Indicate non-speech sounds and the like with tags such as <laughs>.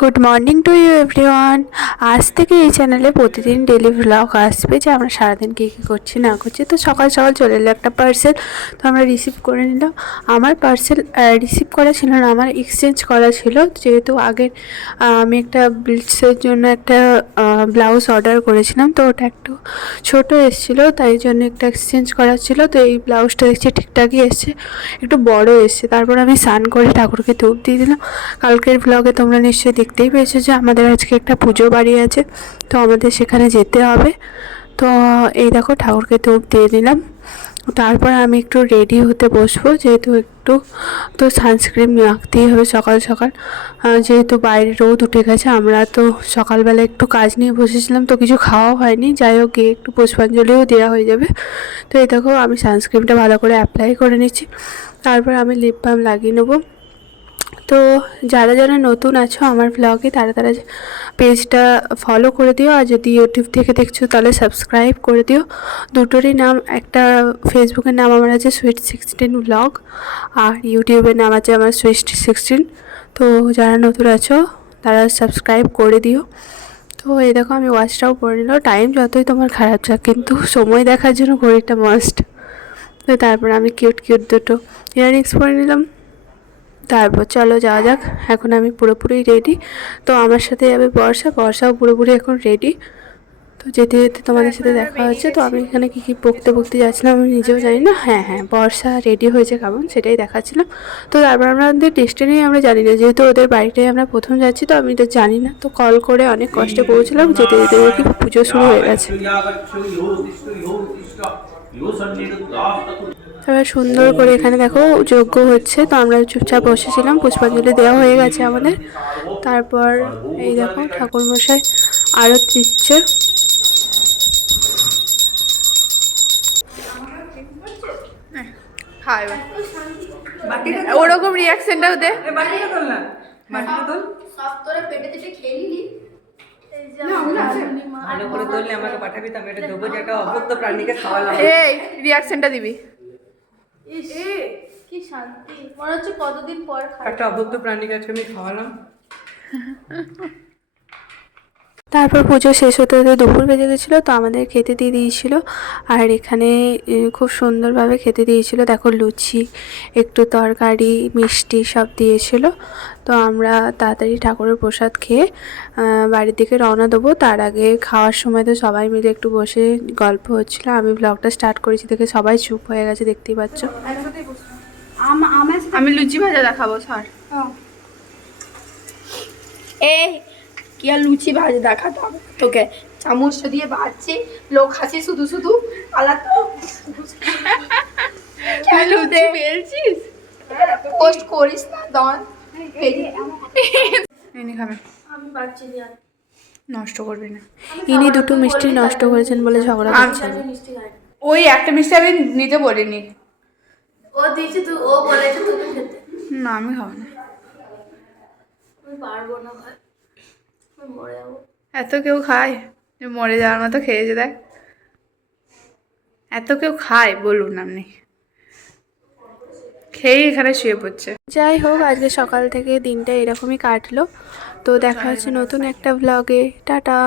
Good morning to you everyone আজ থেকে এই চ্যানেলে প্রতিদিন ডেলি ভ্লগ আসবে যে আমরা সারাদিন কী কী করছি, না করছি। তো সকাল সকাল চলে এলো একটা পার্সেল তো আমরা রিসিভ করে নিলাম। আমার পার্সেল রিসিভ করা ছিল না, আমার এক্সচেঞ্জ করা ছিল। যেহেতু আগের আমি একটা ব্লিটসের জন্য একটা ব্লাউজ অর্ডার করেছিলাম, তো ওটা একটু ছোট এসেছিল, তাই জন্য একটা এক্সচেঞ্জ করা ছিল। তো এই ব্লাউজটা দেখছি ঠিকঠাকই এসছে, একটু বড় এসছে। তারপর আমি স্নান করে ঠাকুরকে ধূপ দিয়ে দিলাম। কালকের ব্লগে তোমরা নিশ্চয়ই দেখতেই পেয়েছ যে আমাদের আজকে একটা পুজো বাড়ি আছে। তো আমাদের সেখানে যেতে হবে। তো এই দেখো ঠাকুরকে ধূপ দিয়ে দিলাম। তারপর আমি একটু রেডি হতে বসবো, যেহেতু একটু তো সানস্ক্রিন মাখতেই হবে সকাল সকাল। যেহেতু বাইরে রোদ উঠে গেছে, আমরা তো সকালবেলা একটু কাজ নিয়ে বসেছিলাম, তো কিছু খাওয়া হয়নি। যাই হোক, গিয়ে একটু পুষ্পাঞ্জলিও দেওয়া হয়ে যাবে। তো এই দেখো আমি সানস্ক্রিনটা ভালো করে অ্যাপ্লাই করে নিচ্ছি। তারপর আমি লিপ বাম লাগিয়ে নেব। তো যারা যারা নতুন আছো আমার ব্লগে তারা তারা পেজটা ফলো করে দিও। আর যদি ইউটিউব থেকে দেখছ, তাহলে সাবস্ক্রাইব করে দিও। দুটোরই নাম, একটা ফেসবুকের নাম আমার আছে সুইট সিক্সটিন ব্লগ আর ইউটিউবের নাম আছে আমার সুইট সিক্সটিন তো যারা নতুন আছো, তারা সাবস্ক্রাইব করে দিও। তো এই দেখো, আমি ওয়াচটাও পরে নিলাম। টাইম যতই তোমার খারাপ যাক, কিন্তু সময় দেখার জন্য ঘড়িটা মাস্ট তো তারপর আমি কিউট কিউট দুটো ইয়াররিংস পরে নিলাম। তারপর চলো যাওয়া যাক এখন আমি পুরোপুরি রেডি তো আমার সাথে যাবে বর্ষা বর্ষাও পুরোপুরি এখন রেডি তো যেতে যেতে তোমাদের সাথে দেখা হচ্ছে তো আমি এখানে কী কী বকতে বকতে যাচ্ছিলাম আমি নিজেও জানি না হ্যাঁ হ্যাঁ বর্ষা রেডি হয়েছে কেমন সেটাই দেখাচ্ছিলাম তো তারপর আমাদের ডেস্টিনি আমরা জানি না যেহেতু ওদের বাড়িটায় আমরা প্রথম যাচ্ছি তো আমি তো জানি না তো কল করে অনেক কষ্টে পৌঁছলাম যেতে যেতে দেখি পুজো শুরু হয়ে গেছে এবার সুন্দর করে এখানে দেখো যজ্ঞ হচ্ছে। তো আমরা চুপচাপ বসেছিলাম পুষ্পাঞ্জলি দেওয়া হয়ে গেছে আমাদের। তারপর এই দেখো ঠাকুরমশাই আরত দিচ্ছে। ওরকম রিয়াকশনটাও দে। বাটিটা তোল না বাটিটা তোল সব তোরা পেটে পেটে খেয়ে নিলি এই যে না, আমার ওগুলো আছে। শাশুড়ি মা, ভালো করে ধরলে আমাকে পাঠাবি তো আমি এটা দেবো যে একটা অভুক্ত প্রাণীকে খাওয়ালাম। এই রিয়াকশনটা দিবি। ইস, কি শান্তি। মনে হচ্ছে কতদিন পর একটা অভুক্ত প্রাণীকে আজকে আমি খাওয়ালাম। <laughs> তারপর পুজো শেষ হতে হতে দুপুর বেজে গেছিল তো আমাদের খেতে দিয়ে দিয়েছিলো। আর এখানে খুব সুন্দরভাবে খেতে দিয়েছিল। দেখো লুচি একটু তরকারি মিষ্টি সব দিয়েছিল। তো আমরা তাড়াতাড়ি ঠাকুরের প্রসাদ খেয়ে বাড়ির দিকে রওনা দেবো। তার আগে খাওয়ার সময় তো সবাই মিলে একটু বসে গল্প হচ্ছিল। আমি ব্লগটা স্টার্ট করেছি দেখে সবাই চুপ হয়ে গেছে দেখতেই পাচ্ছ। আমি লুচি ভাজা দেখাবো স্যার। এ কি আর লুচি ভাজে দেখাতে হবে? তোকে চামচটা দিয়ে ভাজছি লোক হাসি শুধু শুধু পালাতো। লুচি বেলছিস পোস্ট করিস না দন। এনে খাবে। আমি পারছি না। নষ্ট করবি না। ইনি দুটো মিষ্টি নষ্ট করেছেন বলে ঝগড়া করছেন। ওই একটা মিষ্টি আমি নিতে বলিনি। ও দিয়েছে তুই ও বলেছে তোকে খেতে। না আমি খাব না। আমি পারব না ভাই। মরে যাব এত কেউ খায়? মরে যাওয়ার মতো খেয়েছে দেখ। এত কেউ খায় বলুন আপনি। খেয়েই এখানে শুয়ে পড়ছে। যাই হোক আজকে সকাল থেকে দিনটা এরকমই কাটলো। তো দেখা হচ্ছে নতুন একটা ব্লগে টাটা।